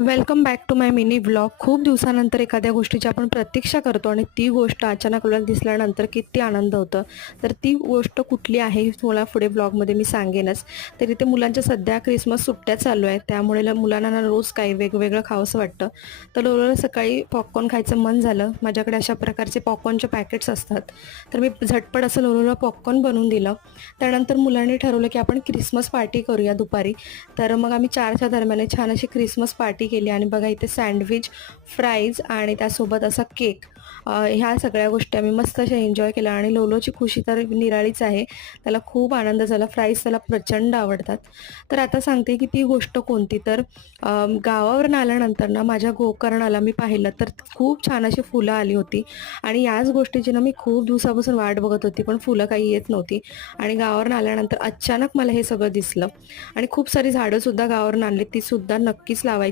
Welcome back to my mini vlog. खूप दिवसानंतर एखाद्या गोष्टीची आपण प्रतीक्षा करतो आणि ती गोष्ट अचानक आपल्याला दिसल्यानंतर किती आनंद होतं. तर ती गोष्ट कुठली आहे हे तुम्हाला पुढे व्लॉगमध्ये मी सांगेनच. तर इथे मुलांच्या सध्या क्रिसमस सुट्ट्या चालू आहेत, त्यामुळे मुलांना ना रोज काही वेगवेगळं खावंसं वाटतं. तर लोलोला सकाळी पॉपकॉर्न खायचं मन झालं. माझ्याकडे अशा प्रकारचे पॉपकॉर्नचे पॅकेट्स असतात, तर मी झटपट असं लोलोला पॉपकॉर्न बनवून दिलं. त्यानंतर मुलांनी ठरवलं की आपण क्रिसमस पार्टी करूया दुपारी. तर मग आम्ही 4च्या दरम्यान छान अशी क्रिसमस पार्टी केली आणि बघा इथे सँडविच, फ्राईज आणि त्यासोबत असा केक, ह्या सगळ्या गोष्टी आम्ही मस्त अशा एन्जॉय केल्या आणि लोलोची खुशी तर निराळीच आहे. त्याला खूप आनंद झाला. फ्राईज त्याला प्रचंड आवडतात. तर आता सांगते की ती गोष्ट कोणती, तर गावावरून आल्यानंतर ना माझ्या गोकर्णाला मी पाहिलं तर खूप छान अशी फुलं आली होती आणि याच गोष्टीची ना मी खूप दिवसापासून वाट बघत होती, पण फुलं काही येत नव्हती आणि गावावरून आल्यानंतर अचानक मला हे सगळं दिसलं आणि खूप सारी झाडंसुद्धा गावावरून आणली, तीसुद्धा नक्कीच लावायची